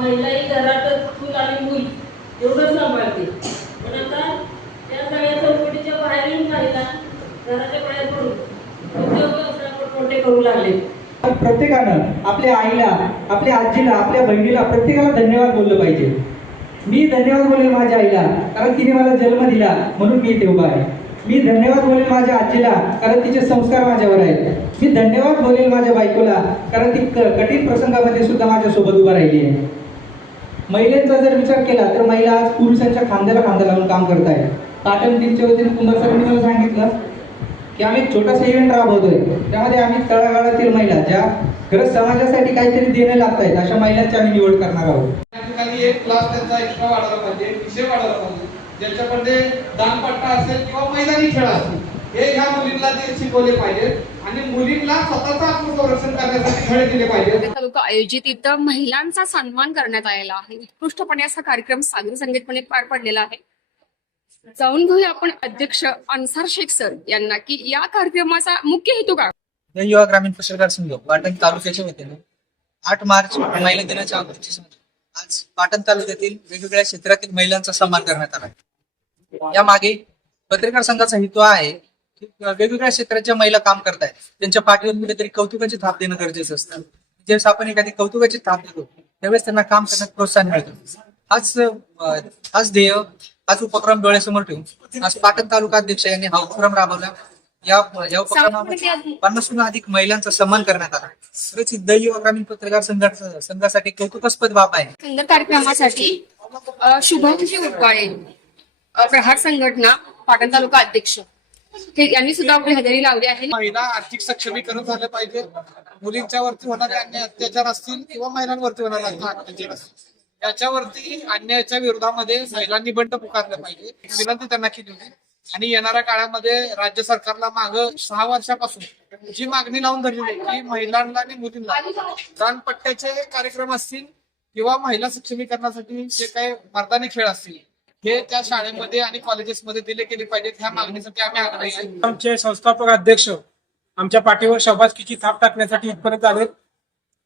महिलाही घरातच चूल आणि मूल एवढं सांभाळते, पण आता त्या सगळ्या चौकटीच्या बाहेर येऊन महिला घराच्या बाहेर पडून उद्योग व्यवसाय मोठे करू लागले. प्रत्येकानं आपल्या आईला, आपल्या आजीला, आपल्या बहिणीला प्रत्येकाला धन्यवाद बोललं पाहिजे. मी धन्यवाद बोलेल माझ्या आईला, कारण तिने मला जन्म दिला म्हणून मी इथे उभा आहे. मी धन्यवाद बोलेल माझ्या आजीला, कारण तिचे संस्कार माझ्यावर आहेत. मी धन्यवाद बोलेल माझ्या बायकोला, कारण ती कठीण प्रसंगामध्ये सुद्धा माझ्यासोबत उभा राहिली आहे. महिलांचा जर विचार केला तर महिला आज पुरुषांच्या खांद्याला खांदा लावून काम करत आहे. पाटण दिनच्या वतीने कुंभार सरांनी मला सांगितलं की आम्ही एक छोटासा इव्हेंट राबवतोय. त्यामध्ये आम्ही तळागाळातील महिला ज्या खरंच समाजासाठी काहीतरी देणे लागत आहेत अशा महिलांची आम्ही निवड करणार आहोत. त्या ठिकाणी एक क्लास त्यांचा एक्स्ट्रा वाढवला पाहिजे, विषय वाढवला पाहिजे, ज्याच्यामध्ये दानपट्टा असेल किंवा मैदानी खेळ असेल हे ह्या मुलींना ते शिकवले पाहिजे आणि मुलींना स्वतःचं आत्मसंरक्षण करण्यासाठी खेळ दिले पाहिजे. तालुका आयोजित इथं महिलांचा सन्मान करण्यात आलेला आहे. उत्कृष्टपणे असा कार्यक्रम सागर संगीतपणे पार पडलेला आहे. जाऊन घेऊया आपण अध्यक्ष अन्सार शेख सर यांना की या कार्यक्रमाचा मुख्य हेतू काय. युवा ग्रामीण पत्रकार संघ पाटण तालुक्याच्या वतीने 8 मार्च महिला दिनाच्या अगोदरची आज पाटण तालुक्यातील वेगवेगळ्या क्षेत्रातील महिलांचा सन्मान करण्यात आला. या मागे पत्रकार संघाचा हेतू आहे की वेगवेगळ्या क्षेत्राच्या महिला काम करतायत, त्यांच्या पाठीवर कुठेतरी कौतुकाची थाप देणं गरजेचं असतं. ज्यावेळेस आपण एखादी कौतुकाची थाप देतो त्यावेळेस त्यांना काम करण्यात प्रोत्साहन मिळतं. हाच ध्येय, हाच उपक्रम डोळ्यासमोर ठेवून आज पाटण तालुका अध्यक्ष यांनी हा उपक्रम राबवला. या उपक्रमामध्ये 50हून अधिक महिलांचा सन्मान करण्यात आला. खरंच युवा ग्रामीण पत्रकार संघासाठी कौतुकास्पद बाब आहे. सुंदर कार्यक्रमासाठी शुभमजी उपाळे प्रहार संघटना पाटण तालुका अध्यक्ष यांनी सुद्धा आपली हजेरी लावली आहे. महिला आर्थिक सक्षमीकरण झालं पाहिजे. मुलींच्या वरती होणारे अन्याय अत्याचार असतील किंवा महिलांवरती होणारे अत्याचार असतील याच्यावरती अन्यायाच्या विरोधामध्ये महिलांनी बंड पुकारलं पाहिजे, विनंती त्यांना केली होती. आणि येणाऱ्या काळामध्ये राज्य सरकारला माग 6 वर्षापासून जी मागणी लावून धरलेली आहे की महिलांना आणि मुलींना दानपट्ट्याचे कार्यक्रम असतील किंवा महिला सक्षमीकरणासाठी जे काही मर्दानी खेळ असतील हे त्या शाळेमध्ये आणि कॉलेजेसमध्ये दिले गेले पाहिजेत. ह्या मागणीसाठी आम्ही आग्रही आहे. आमचे संस्थापक अध्यक्ष आमच्या पाठीवर शाबासकीची थाप टाकण्यासाठी इथपर्यंत आले,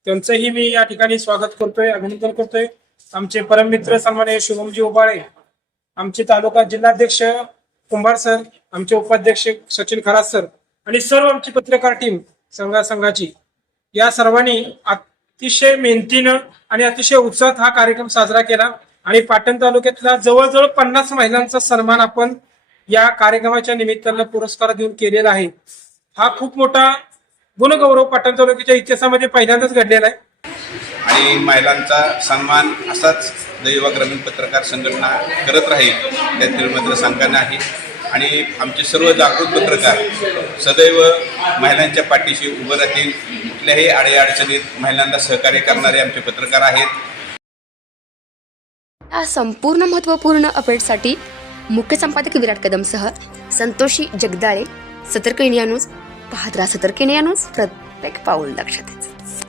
त्यांचंही मी या ठिकाणी स्वागत करतोय, अभिनंदन करतोय. आमचे परममित्र सन्माननीय शुभमजी उबाळे, आमचे तालुका जिल्हाध्यक्ष कुंभार सर, आमचे उपाध्यक्ष सचिन खरात सर आणि सर्व आमची पत्रकार टीम संघाची या सर्वांनी अतिशय मेहनतीनं आणि अतिशय उत्साहात हा कार्यक्रम साजरा केला आणि पाटण तालुक्यातला जवळजवळ 50 महिलांचा सन्मान आपण या कार्यक्रमाच्या निमित्तानं पुरस्कार देऊन केलेला आहे. हा खूप मोठा गुणगौरव पाटण तालुक्याच्या इतिहासामध्ये पहिल्यांदाच घडलेला आहे. आणि महिलांचा सन्मान असाच युवा ग्रामीण पत्रकार संघटना करत राहील त्यातील मात्र शंका नाही. आणि आमचे सर्व जागृत पत्रकार सदैव महिलांच्या पाठीशी उभं राहतील. कुठल्याही अडचणीत महिलांना सहकार्य करणारे आमचे पत्रकार आहेत. या संपूर्ण महत्त्वपूर्ण अपडेटसाठी मुख्य संपादक विराट कदमसह संतोषी जगदाळे, सतर्क इंडिया न्यूज. पाहत राहा सतर्क इंडिया न्यूज, प्रत्येक पाऊल लक्षात.